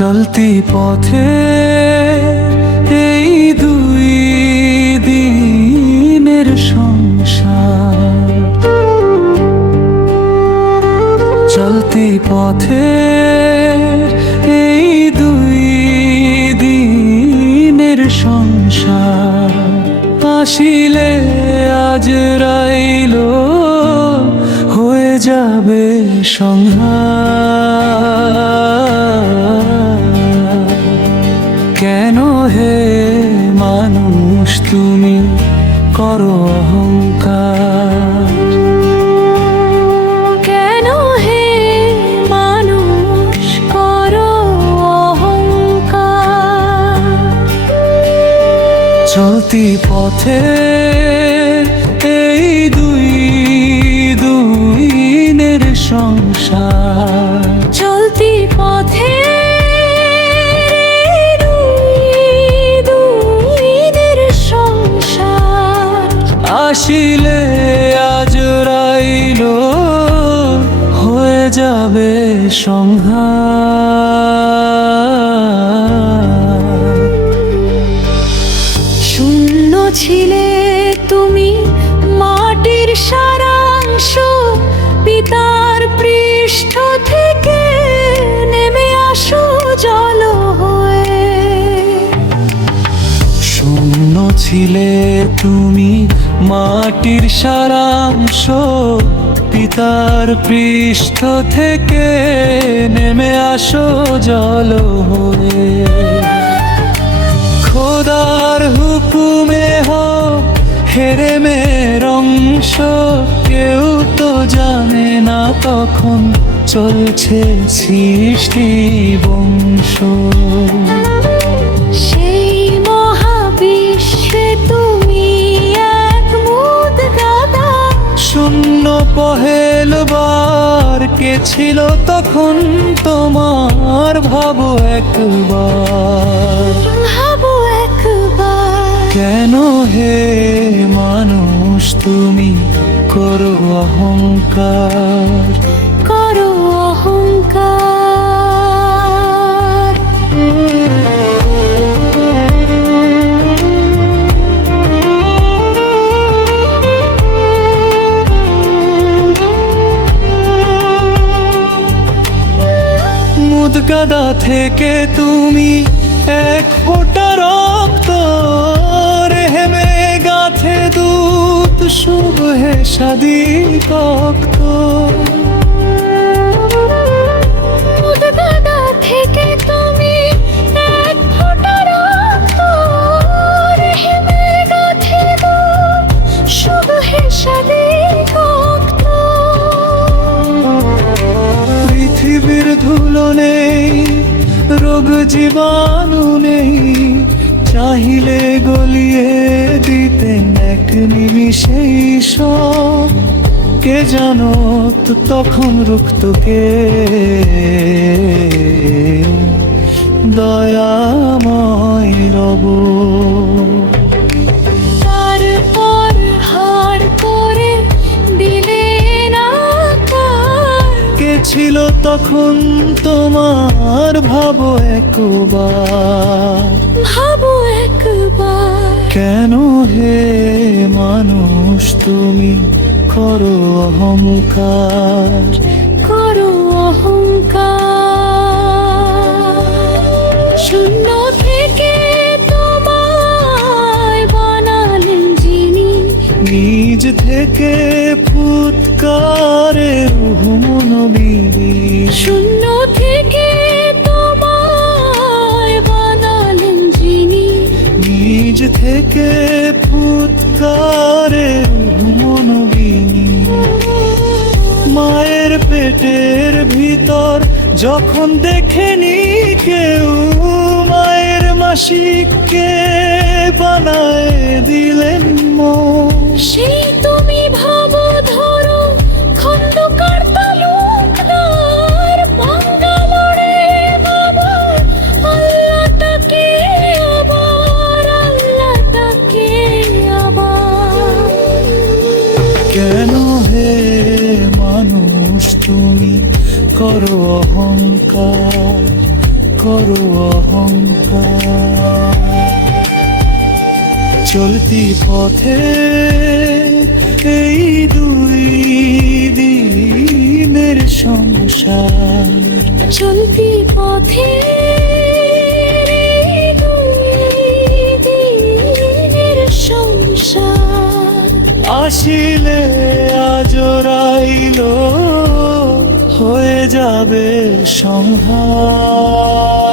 চলতি পথে এই দুই দিনের সংসার, চলতি পথে এই দুই দিনের সংসার। আসিলে আজ রাইল হয়ে যাবে সংহার। কেন হে মানুষ তুমি করো অহংকার? কেন হে মানুষ করো অহংকার? চলতি পথে এই দুই দিনের সংসার, চলতি পথে দুইদের সংসার। আসিলে আজ রাইল হয়ে যাবে সংহার। শূন্য ছিলে তুমি মাটির সারাংশ, পিতার পৃষ্ঠ থেকে নেমে আসো জল হয়ে। শূন্য ছিলে তুমি মাটির সারাংশ, পিতার পৃষ্ঠ থেকে নেমে আসো জল হয়ে। খোদার হুকুমে হোক হেরে মের অংশ, কেউ তো জানে না তখন চলছে সৃষ্টি বংশ। সেই মহাবিশ্বে তুমি এক মুদ গাদা, শূন্য পহেলবার কে ছিল তখন তোমার? ভাবো একবার, ভাবো একবার। কেন হে মানুষ তুমি করো অহংকার? করো অহংকার। মুদগাদা থেকে তুমি এক ফোঁটা রক্ত রেহেমে গাথে দূত শুভে শাদি ভক্ত। মুদগাদা থেকে তুমি এক ফোঁটা রক্ত রেহেমে গাঁথে দাও শুভে শাদী ভক্ত। পৃথিবীর ধুলো নেই, রোগ জীবাণু নেই, চাহিলে গলিয়ে দিতেন এক নিমিষেই সব। কে জানো তো তখন রুখত কে? দয়াময় রব। তারপর হার করে দিলে না কার। কে ছিল তখন তোমার? ভাবো একবার, ভাবো একবার। কেন হে মানুষ তুমি করো অহংকার? করো অহংকার। শূন্য থেকে তোমায় বানালেন যিনি, নিজ থেকে ফুৎকারে রূহ মনোবিনী। শূন্য থেকে তোমায় বানালেন যিনি, নিজ থেকে ফুৎকারে রূহ মনোবিনী। মায়ের পেটের ভিতর যখন দেখেনি কেউ, মায়ের মাসিককে বানায় দিলেন মন। সেই তুমি ভাবো ধরো খন্দকার তালুকদার, বাঙ্গালোরে বাবা আল্লাহ তাকে আবার, আল্লাহ তাকে আবার। কেন হে মানুষ তুমি করো অহংকার? করো অহংকার। চলতি পথে এই দুই দিনের সংসার, চলতি পথে এই দুই দিনের সংসার। আসিলে আজ রাইল হয়ে যাবে সংহার।